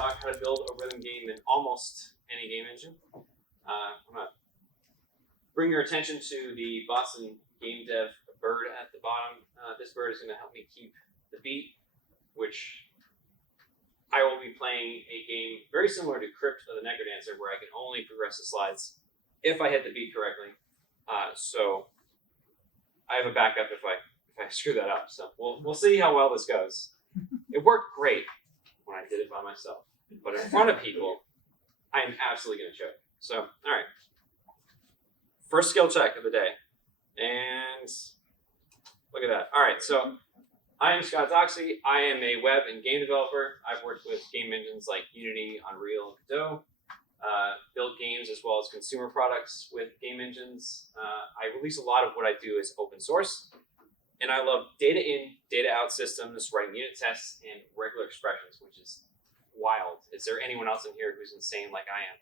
talk how to build a rhythm game in almost any game engine. I'm going to bring your attention to the Boston game dev bird at the bottom. This bird is going to help me keep the beat, which I will be playing a game very similar to Crypt of the Necrodancer, where I can only progress the slides if I hit the beat correctly. So I have a backup if I screw that up. So we'll see how well this goes. It worked great when I did it by myself, but in front of people, I am absolutely going to choke. So, all right. First skill check of the day. And look at that. All right, so I am Scott Doxey. I am a web and game developer. I've worked with game engines like Unity, Unreal, Godot, built games as well as consumer products with game engines. I release a lot of what I do as open source. And I love data in, data out systems, writing unit tests, and regular expressions, which is wild. Is there anyone else in here who's insane like I am?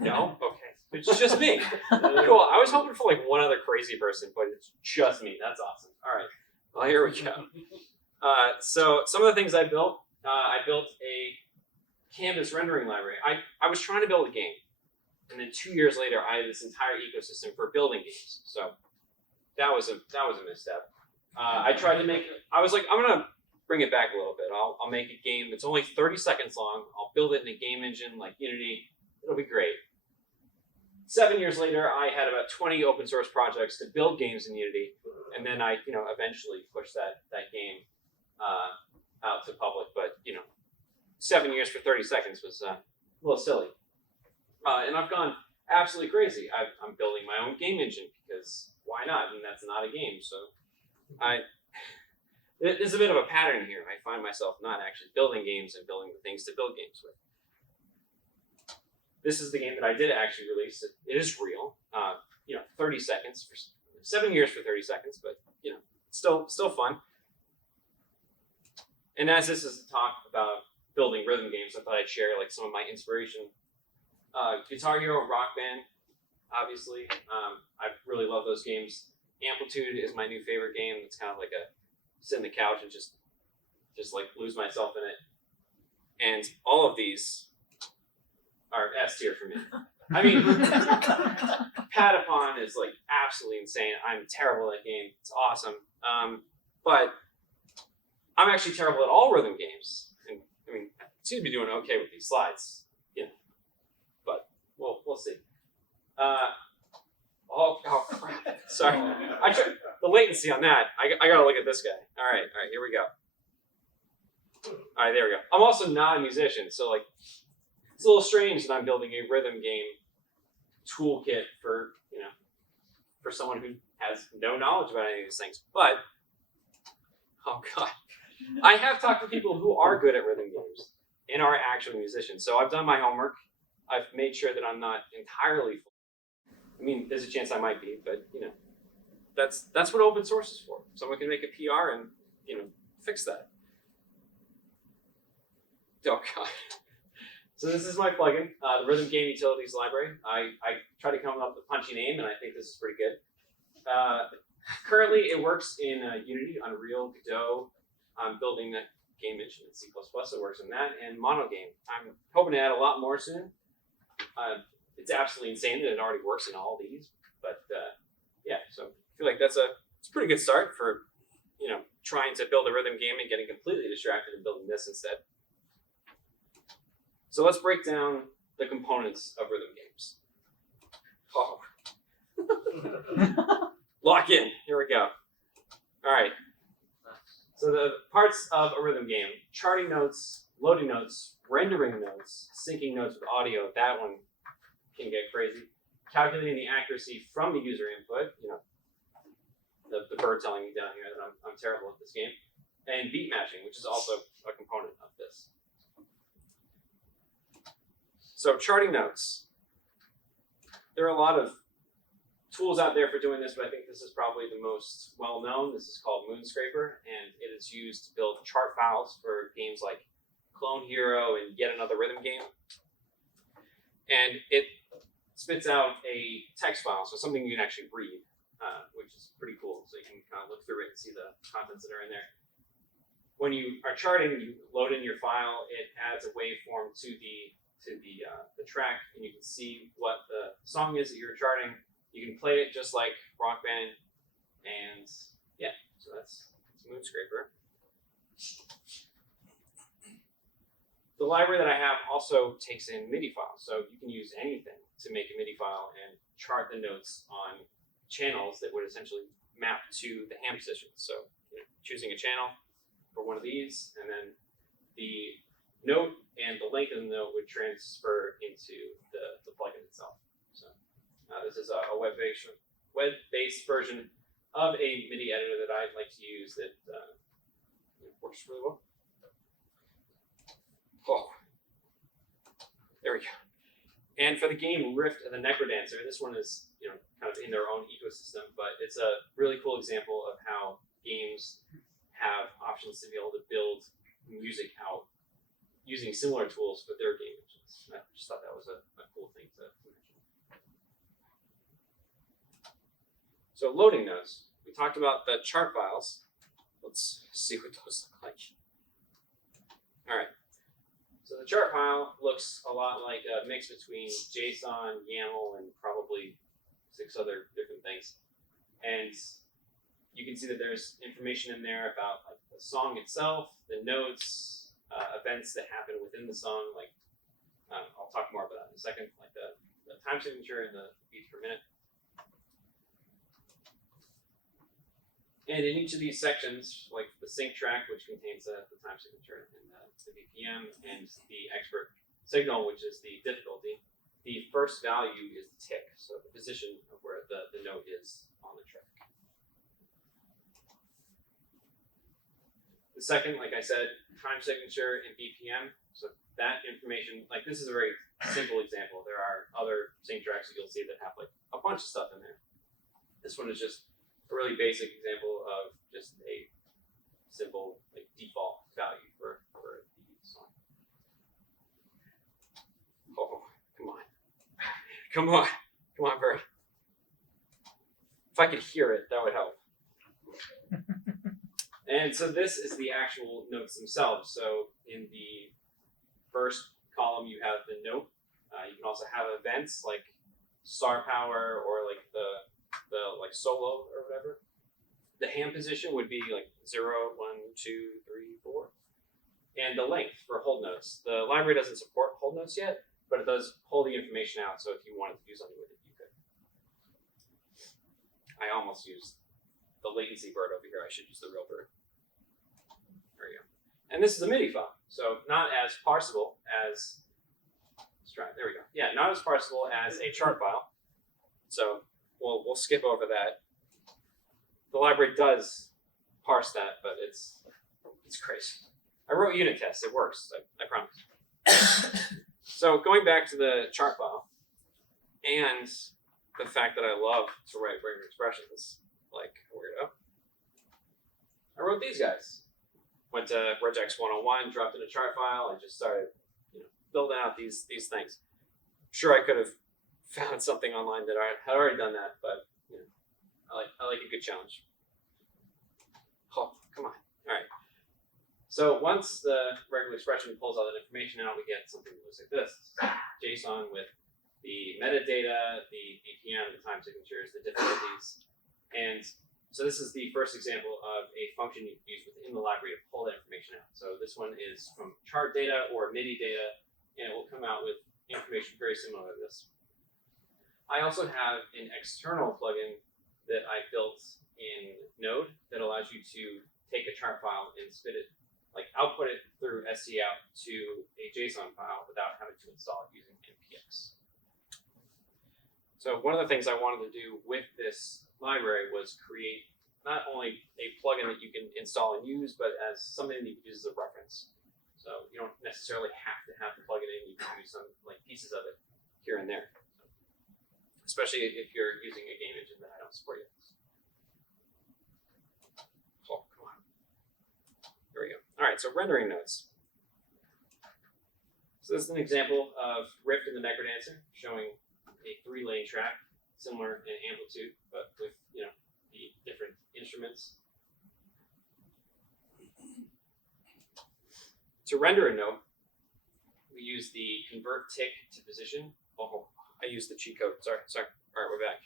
No? Okay. It's just me. Cool. I was hoping for like one other crazy person, but it's just me. That's awesome. All right. Well, here we go. So some of the things I built a canvas rendering library. I was trying to build a game. And then 2 years later, I had this entire ecosystem for building games. So that was a misstep. I tried to make it, I was like, I'm gonna bring it back a little bit. I'll make a game that's only 30 seconds long. I'll build it in a game engine like Unity. It'll be great. 7 years later, I had about 20 open source projects to build games in Unity, and then I, eventually pushed that game out to public. But 7 years for 30 seconds was a little silly. And I've gone absolutely crazy. I'm building my own game engine because why not? I mean, that's not a game. So there's a bit of a pattern here. I find myself not actually building games and building the things to build games with. This is the game that I did actually release. It is real. 30 seconds for 7 years for 30 seconds, but still fun. And as this is a talk about building rhythm games, I thought I'd share like some of my inspiration. Guitar Hero, Rock Band, obviously. I really love those games. Amplitude is my new favorite game. It's kind of like a sit on the couch and just like lose myself in it. And all of these are S tier for me. I mean, Patapon is like absolutely insane. I'm terrible at that game. It's awesome. But I'm actually terrible at all rhythm games. And I mean, I seem to be doing okay with these slides. But we'll see. Oh crap. Sorry. The latency on that. I gotta look at this guy. All right, here we go. All right, there we go. I'm also not a musician, so like it's a little strange that I'm building a rhythm game toolkit for someone who has no knowledge about any of these things. But oh god, I have talked to people who are good at rhythm games and are actual musicians. So I've done my homework. I've made sure that I'm not entirely full. I mean, there's a chance I might be, but that's what open source is for. Someone can make a PR and fix that. Oh god. So this is my plugin, the Rhythm Game Utilities Library. I tried to come up with a punchy name, and I think this is pretty good. Currently, it works in Unity, Unreal, Godot. I'm building that game engine in C++, so it works in that, and MonoGame. I'm hoping to add a lot more soon. It's absolutely insane that it already works in all these, but yeah, so I feel like it's a pretty good start for trying to build a rhythm game and getting completely distracted and building this instead. So let's break down the components of rhythm games. Oh. Lock in. Here we go. All right. So the parts of a rhythm game: charting notes, loading notes, rendering notes, syncing notes with audio. That one can get crazy. Calculating the accuracy from the user input. The bird telling me down here that I'm terrible at this game. And beat matching, which is also a component of this. So charting notes. There are a lot of tools out there for doing this, but I think this is probably the most well-known. This is called Moonscraper, and it is used to build chart files for games like Clone Hero and Yet Another Rhythm Game. And it spits out a text file, so something you can actually read, which is pretty cool. So you can kind of look through it and see the contents that are in there. when you are charting, you load in your file. It adds a waveform to the track, and you can see what the song is that you're charting. You can play it just like Rock Band, and yeah, so that's Moonscraper. The library that I have also takes in MIDI files, so you can use anything to make a MIDI file and chart the notes on channels that would essentially map to the hand position. So choosing a channel for one of these, and then the note and the length of the note would transfer into the plugin itself. So this is a web-based version of a MIDI editor that I like to use that works really well. Oh, there we go. And for the game Rift of the Necrodancer, this one is kind of in their own ecosystem, but it's a really cool example of how games have options to be able to build music out using similar tools for their game engines. I just thought that was a cool thing to mention. So loading those, we talked about the chart files. Let's see what those look like. All right. So the chart file looks a lot like a mix between JSON, YAML, and probably 6 other different things. And you can see that there's information in there about like the song itself, the notes, events that happen within the song. Like I'll talk more about that in a second, like the time signature and the beats per minute. And in each of these sections, like the sync track, which contains the time signature and the BPM, and the expert signal, which is the difficulty, the first value is the tick, so the position of where the note is on the track. The second, like I said, time signature and BPM, so that information, like this is a very simple example. There are other sync tracks that you'll see that have like a bunch of stuff in there. This one is just a really basic example of just a simple like default value for the song. Oh, come on, Bert. If I could hear it, that would help. And so this is the actual notes themselves. So in the first column, you have the note. You can also have events like star power or like the like solo or whatever. The hand position would be like 0, 1, 2, 3, 4. And the length for hold notes. The library doesn't support hold notes yet, but it does pull the information out, so if you wanted to do something with it, you could. I almost used the latency bird over here. I should use the real bird. There we go. And this is a MIDI file, so not as parsable as, let's try it. There we go. Yeah, not as parsable as a chart file. So we'll skip over that. The library does parse that, but it's crazy. I wrote unit tests. It works. I promise. So going back to the chart file, and the fact that I love to write regular expressions like a weirdo, I wrote these guys. Went to Regex 101, dropped in a chart file, and just started building out these things. Sure, I could have found something online that I had already done that, but I like a good challenge. Oh, come on. All right. So once the regular expression pulls all that information out, we get something that looks like this. JSON with the metadata, the BPM, the time signatures, the difficulties. And so this is the first example of a function you can use within the library to pull that information out. So this one is from chart data or MIDI data, and it will come out with information very similar to this. I also have an external plugin that I built in Node that allows you to take a chart file and spit it, like output it through SCOut to a JSON file without having to install it using npx. So one of the things I wanted to do with this library was create not only a plugin that you can install and use, but as something that you can use as a reference. So you don't necessarily have to have the plugin in, you can use some like pieces of it here and there. Especially if you're using a game engine that I don't support yet. Oh, come on. There we go. All right, so rendering notes. So this is an example of Rift in the Necrodancer, showing a 3-lane track, similar in amplitude, but with the different instruments. To render a note, we use the convert tick to position. Oh, I used the cheat code. Sorry. All right, we're back.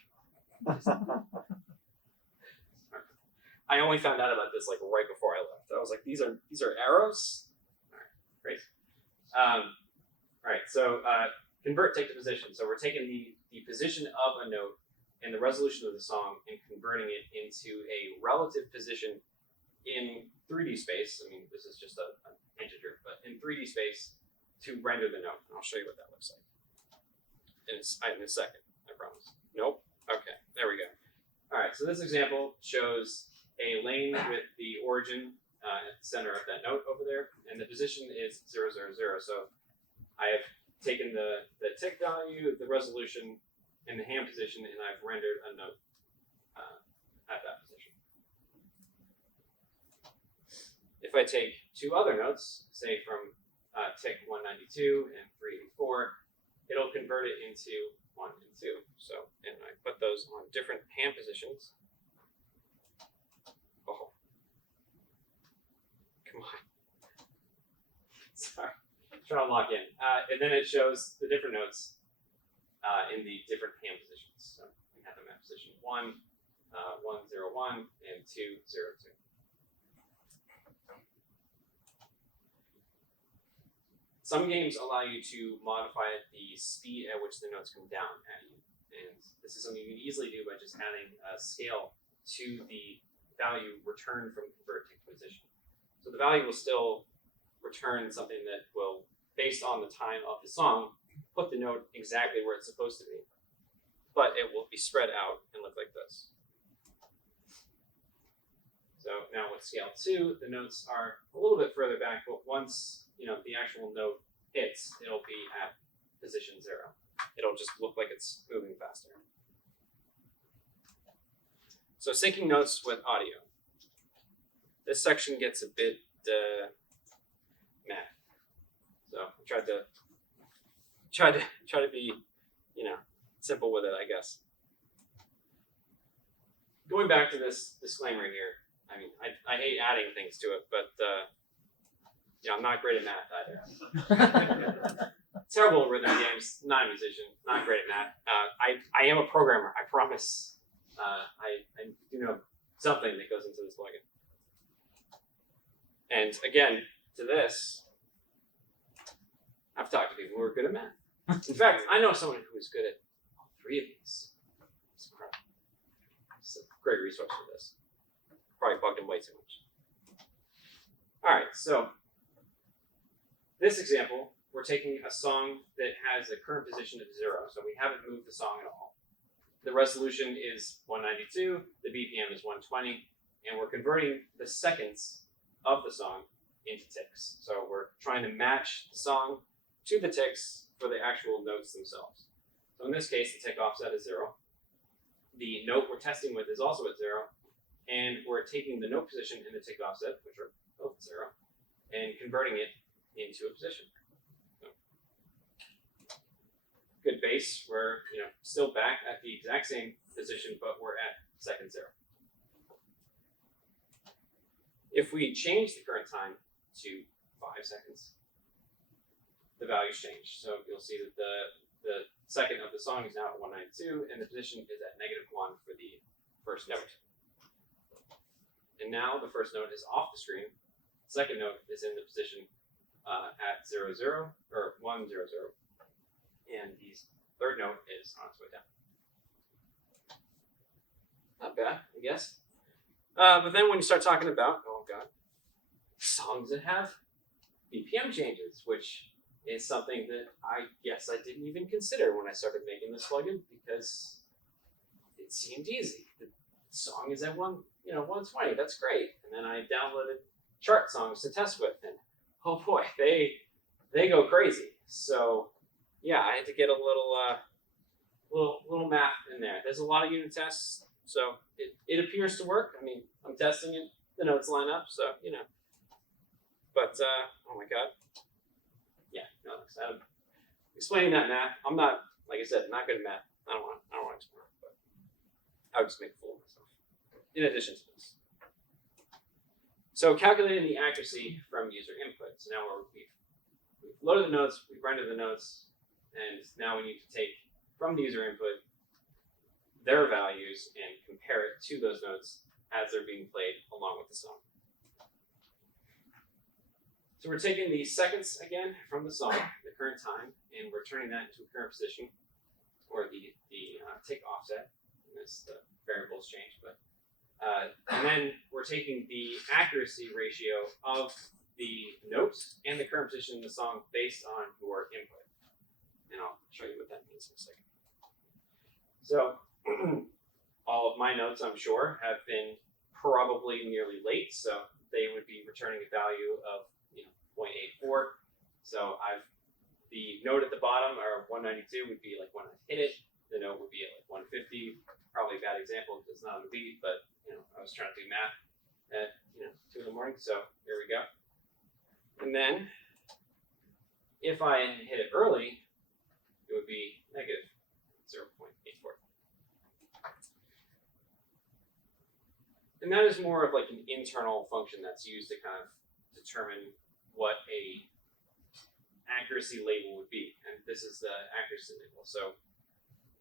I only found out about this like right before I left. I was like, these are arrows. All right, great. All right, so convert tick to position. So we're taking the position of a note and the resolution of the song and converting it into a relative position in 3D space. I mean, this is just an integer, but in 3D space to render the note. And I'll show you what that looks like in a second, I promise. Nope. Okay, there we go. All right, so this example shows a lane with the origin at the center of that note over there, and the position is 0, 0, 0. So I have taken the tick value, the resolution, and the hand position, and I've rendered a note at that position. If I take two other notes, say from tick 192 and 3 and 4, it'll convert it into 1 and 2. So, and I put those on different hand positions. Oh, come on. Sorry, trying to lock in. And then it shows the different notes in the different hand positions. So we have them at position 1, 1, 0, 1, and 2, 0, 2. Some games allow you to modify the speed at which the notes come down at you. And this is something you can easily do by just adding a scale to the value returned from convert tick position. So the value will still return something that will, based on the time of the song, put the note exactly where it's supposed to be. But it will be spread out and look like this. So now with scale 2, the notes are a little bit further back, but once the actual note hits, it'll be at position 0. It'll just look like it's moving faster. So syncing notes with audio. This section gets a bit mad. So I tried to be simple with it, I guess. Going back to this disclaimer here, I mean, I hate adding things to it, but I'm not great at math either. Terrible at rhythm games, not a musician, not great at math. I am a programmer, I promise. I do know something that goes into this plugin. And again, to this, I've talked to people who are good at math. In fact, I know someone who is good at all 3 of these. It's incredible. It's a great resource for this. Probably bugged him way too much. All right, so this example, we're taking a song that has a current position of 0, so we haven't moved the song at all. The resolution is 192, the BPM is 120, and we're converting the seconds of the song into ticks. So we're trying to match the song to the ticks for the actual notes themselves. So in this case, the tick offset is 0. The note we're testing with is also at 0, and we're taking the note position and the tick offset, which are both 0, and converting it into a position. So, good bass, we're still back at the exact same position, but we're at second 0. If we change the current time to 5 seconds, the values change. So you'll see that the second of the song is now at 192, and the position is at -1 for the first note. And now the first note is off the screen. The second note is in the position at 0, 0, or 1, 0, 0. And the third note is on its way down. Not bad, I guess. But then when you start talking about, oh god, songs that have BPM changes, which is something that I guess I didn't even consider when I started making this plugin, because it seemed easy. The song is at 120, that's great. And then I downloaded chart songs to test with, and oh boy, they go crazy. So yeah, I had to get a little math in there. There's a lot of unit tests, so it appears to work. I mean, I'm testing it, the notes line up, so But oh my god, yeah, no, explaining that math. I'm not, like I said, not good at math. I don't want to explain it, but I would just make a fool of myself. In addition to this. So calculating the accuracy from user input. So now we've loaded the notes, we've rendered the notes, and now we need to take from the user input their values and compare it to those notes as they're being played along with the song. So we're taking the seconds again from the song, the current time, and we're turning that into a current position, or the tick offset. And this the variables change, but and then we're taking the accuracy ratio of the notes and the current position in the song based on your input. And I'll show you what that means in a second. So all of my notes, I'm sure, have been probably nearly late, so they would be returning a value of 0.84. So the note at the bottom, or 192, would be like when I hit it. The note would be at like 150. Probably a bad example because it's not on the beat, but I was trying to do math at 2 in the morning. So here we go. And then if I hit it early, it would be negative 0.84. And that is more of like an internal function that's used to kind of determine what a accuracy label would be. And this is the accuracy label. So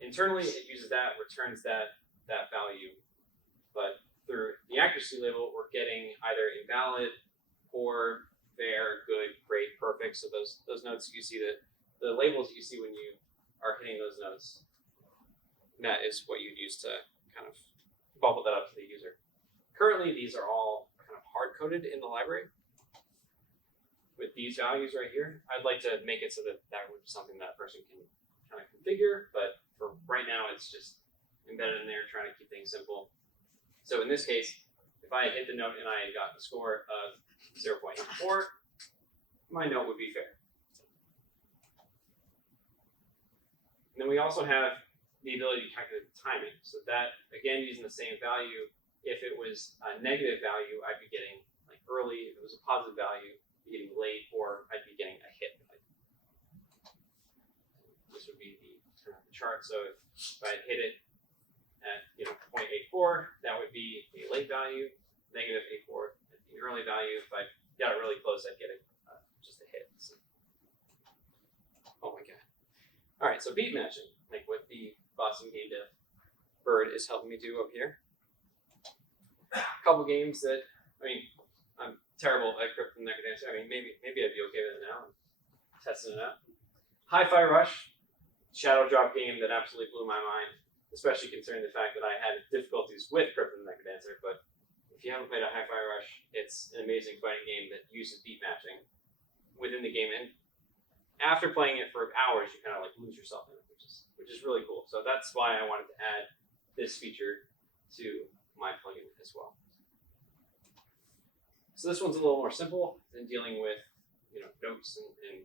internally it uses that, returns that value. But through the accuracy label, we're getting either invalid, poor, fair, good, great, perfect. So those notes you see, the labels you see when you are hitting those notes, that is what you'd use to kind of bubble that up to the user. Currently, these are all kind of hard-coded in the library with these values right here. I'd like to make it so that would be something that a person can kind of configure, but for right now, it's just embedded in there, trying to keep things simple. So in this case, if I hit the note and I got the score of 0.84, my note would be fair. And then we also have the ability to calculate the timing. So that, again, using the same value, if it was a negative value, I'd be getting like early. If it was a positive value, I'd be getting late, or I'd be getting a hit value. This would be the chart. So if I had hit it at 0.84, that would be a late value. Negative 84, the early value. If I got it really close, I'd get just a hit. So, oh my god! All right, so beat matching, like what the Boston Game Dev bird is helping me do up here. A couple games that, I'm terrible at Crypt and Necrodancer. Maybe I'd be okay with it now. I'm testing it out. Hi-Fi Rush, shadow drop game that absolutely blew my mind, especially considering the fact that I had difficulties with Crypt and Necrodancer. But if you haven't played a Hi-Fi Rush, it's an amazing fighting game that uses beat matching within the game. And after playing it for hours, you kind of like lose yourself in it, which is really cool. So that's why I wanted to add this feature to my plugin as well. So this one's a little more simple than dealing with notes and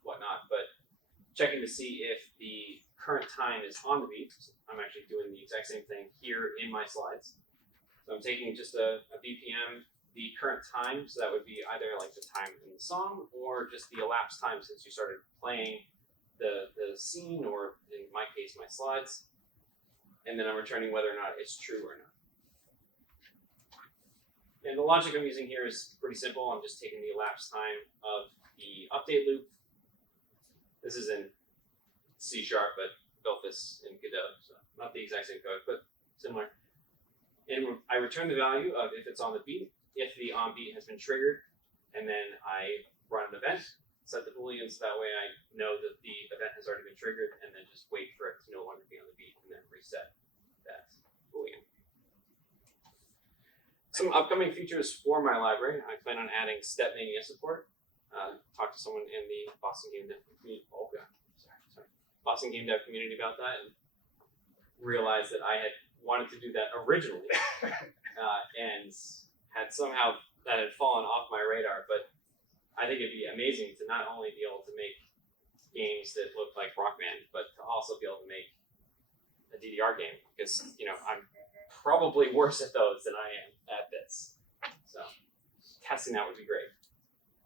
whatnot, but checking to see if the current time is on the beat. So I'm actually doing the exact same thing here in my slides. So I'm taking just a BPM, the current time, so that would be either like the time in the song or just the elapsed time since you started playing the scene, or in my case, my slides. And then I'm returning whether or not it's true or not. And the logic I'm using here is pretty simple. I'm just taking the elapsed time of the update loop. This is in C#, but built this in Godot, so not the exact same code, but similar. And I return the value of if it's on the beat, if the on beat has been triggered, and then I run an event, set the boolean so that way I know that the event has already been triggered, and then just wait for it to no longer be on the beat, and then reset that boolean. Some upcoming features for my library. I plan on adding step mania support. Talked to someone in the Boston Game Dev community. Oh god, sorry. Boston Game Dev community about that, and realized that I had wanted to do that originally, and had somehow that had fallen off my radar. But I think it'd be amazing to not only be able to make games that look like Rock Band, but to also be able to make a DDR game, because I'm probably worse at those than I am at this. So testing that would be great.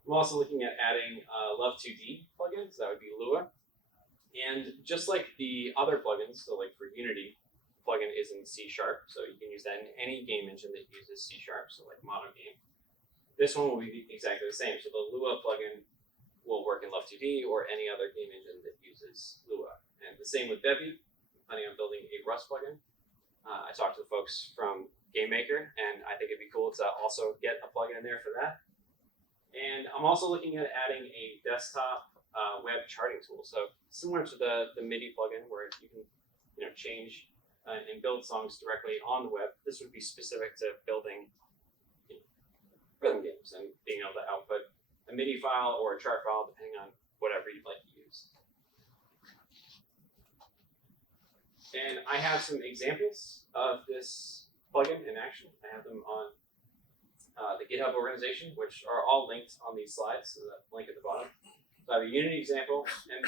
I'm also looking at adding a Love2D plugin, so that would be Lua. And just like the other plugins, so like for Unity, the plugin is in C#, so you can use that in any game engine that uses C#, so like MonoGame. this one will be exactly the same. So the Lua plugin will work in Love2D or any other game engine that uses Lua. And the same with Bevy. I'm planning on building a Rust plugin. I talked to the folks from GameMaker, and I think it'd be cool to also get a plugin in there for that. And I'm also looking at adding a desktop web charting tool. So similar to the MIDI plugin, where you can change and build songs directly on the web. This would be specific to building rhythm games and being able to output a MIDI file or a chart file, depending on whatever you'd like to use. And I have some examples of this plugin in action. I have them on the GitHub organization, which are all linked on these slides, so that link at the bottom. So I have a Unity example, and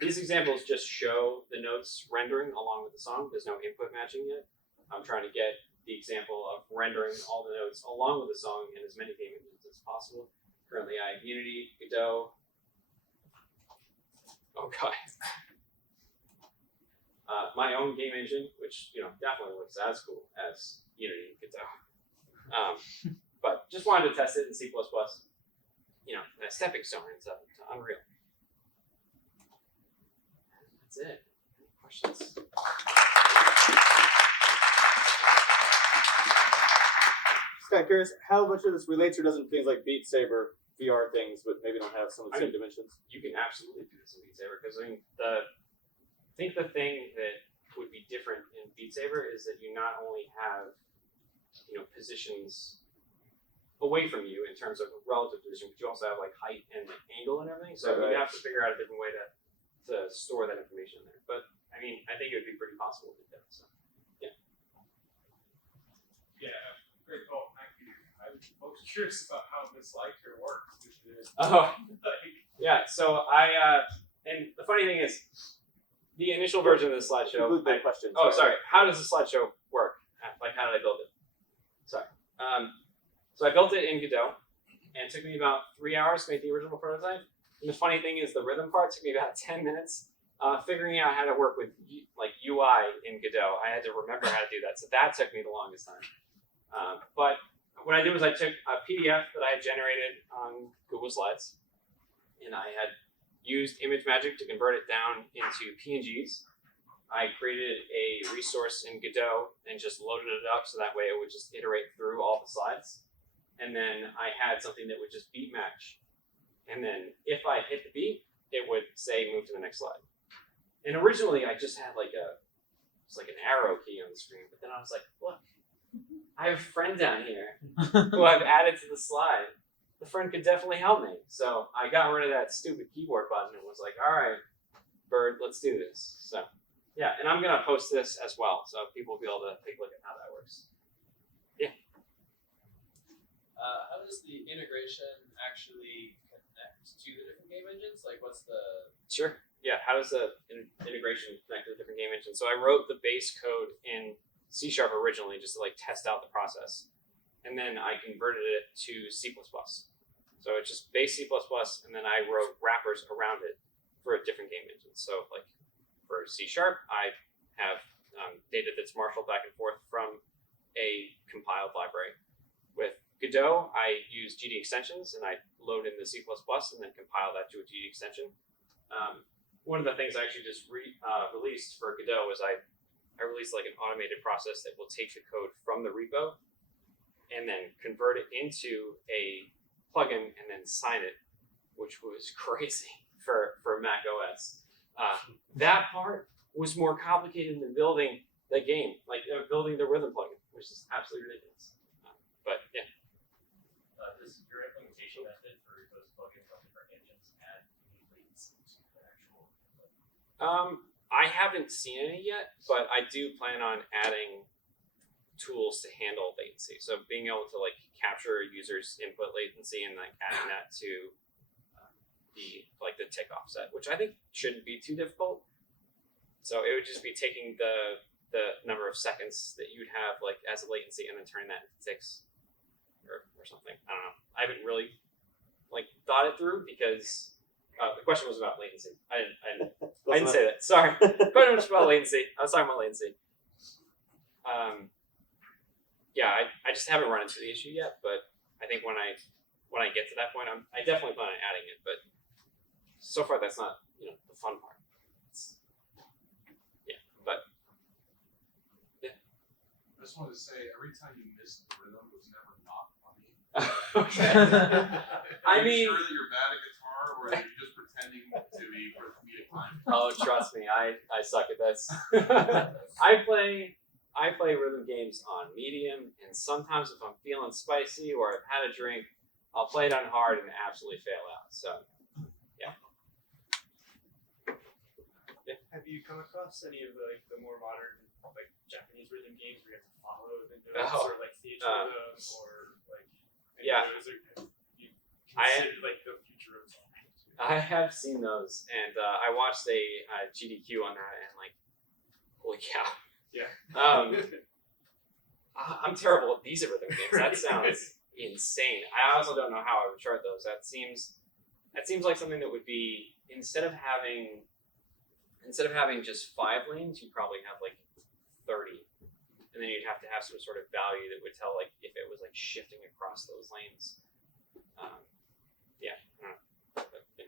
these examples just show the notes rendering along with the song. There's no input matching yet. I'm trying to get the example of rendering all the notes along with the song in as many game engines as possible. Currently I have Unity, Godot, oh god, my own game engine, which definitely looks as cool as Unity and Godot. But just wanted to test it in C++. A stepping stone into Unreal. That's it. Any questions? Scott, curious, how much of this relates or doesn't things like Beat Saber VR things, but maybe don't have some of the same dimensions? You can absolutely do this in Beat Saber, because I think the thing that would be different in Beat Saber is that you not only have positions away from you in terms of relative position, but you also have like height and angle and everything. So you have to figure out a different way to store that information in there. But I mean, I think it would be pretty possible to do that. So yeah. Yeah, great call. Thank you. I'm most curious about how this slideshow works. Yeah. So and the funny thing is, the initial version of the slideshow. Sorry. How does the slideshow work? Like, how did I build it? Sorry. So I built it in Godot, and it took me about 3 hours to make the original prototype. And the funny thing is, the rhythm part took me about 10 minutes. Figuring out how to work with UI in Godot, I had to remember how to do that. So that took me the longest time. But what I did was I took a PDF that I had generated on Google Slides, and I had used ImageMagick to convert it down into PNGs. I created a resource in Godot and just loaded it up so that way it would just iterate through all the slides. And then I had something that would just beat match. And then if I hit the beat, it would say move to the next slide. And originally I just had like an arrow key on the screen, but then I was like, look, I have a friend down here who I've added to the slide. The friend could definitely help me. So I got rid of that stupid keyboard button and was like, all right, Bird, let's do this. So yeah, and I'm gonna post this as well, so people will be able to take a look at how that works. Yeah. How does the integration actually connect to the different game engines? Like, what's the... Sure. Yeah, how does the integration connect to the different game engines? So I wrote the base code in C# originally just to test out the process. And then I converted it to C++. So it's just base C++, and then I wrote wrappers around it for different game engines. So for C#, I have data that's marshaled back and forth from a compiled library. With Godot, I use GD extensions, and I load in the C++ and then compile that to a GD extension. One of the things I actually just released for Godot is I released an automated process that will take the code from the repo and then convert it into a plugin and then sign it, which was crazy for Mac OS. That part was more complicated than building the game, building the rhythm plugin, which is absolutely ridiculous. But yeah. Does your implementation method for those plugins on different engines add any latency to the actual input? I haven't seen any yet, but I do plan on adding tools to handle latency. So being able to capture a user's input latency and adding that to the tick offset, which I think shouldn't be too difficult. So it would just be taking the number of seconds that you'd have as a latency and then turning that into ticks or something. I don't know. I haven't really thought it through because the question was about latency. I didn't say that. Sorry. Pretty much about latency. I was talking about latency. Yeah, I just haven't run into the issue yet, but I think when I when I get to that point, I definitely plan on adding it, but so far that's not the fun part. I just wanted to say, every time you missed the rhythm, it was never not funny. Okay. Are I you mean, sure that you're bad at guitar, or are you just pretending to be for comedic time? oh, trust me, I suck at this. I play rhythm games on medium, and sometimes if I'm feeling spicy or I've had a drink, I'll play it on hard and absolutely fail out. So, yeah. Have you come across any of the more modern Japanese rhythm games where you have to follow the notes or theater rhythm or any yeah. of those? Are you I considered the future of time? I have seen those, and I watched a GDQ on that, and holy cow! Yeah. I'm terrible at these rhythm games. That sounds insane. I also don't know how I would chart those. That seems like something that would be instead of having just 5 lanes, you'd probably have 30, and then you'd have to have some sort of value that would tell if it was shifting across those lanes. Yeah, I don't know. But, yeah.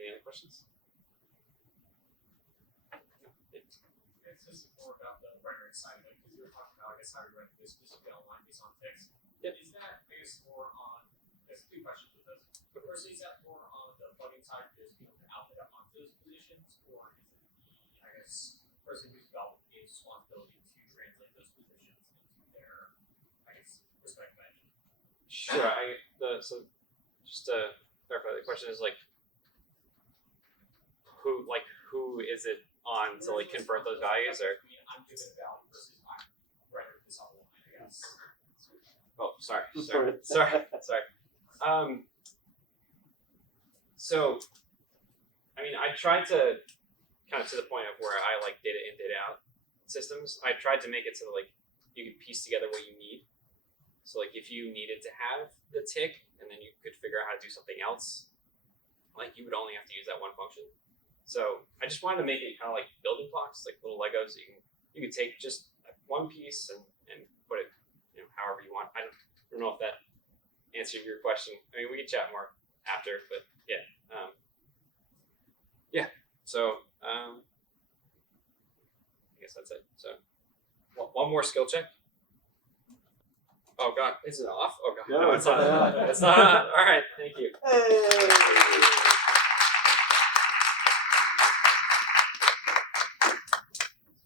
Any other questions? No. It's just more about the rendering side of it, because you were talking about, I guess, how you're rendering this specifically online based on text. Yep. Is that, I guess, more on, there's 2 questions with this. The first, is that more on the plugin side, just being able to output up onto those positions, or is it the, I guess, person who's developing the game's responsibility to translate those positions into their, I guess, respective engine? Sure. So just to clarify, the question is who is it on to convert those values, or? I mean, I'm given a value versus I'm rendering this online, I guess. Oh, sorry. So, I mean, I tried to kind of to the point of where I data in, data out systems. I tried to make it so that you could piece together what you need. So if you needed to have the tick, and then you could figure out how to do something else, you would only have to use that one function. So I just wanted to make it kind of like building blocks, like little Legos. You could take just one piece and put it however you want. I don't know if that answered your question. I mean, we can chat more after, but yeah. So I guess that's it. So one more skill check. Oh God, is it off? Oh God, No, it's not. It's not. All right, thank you. Hey!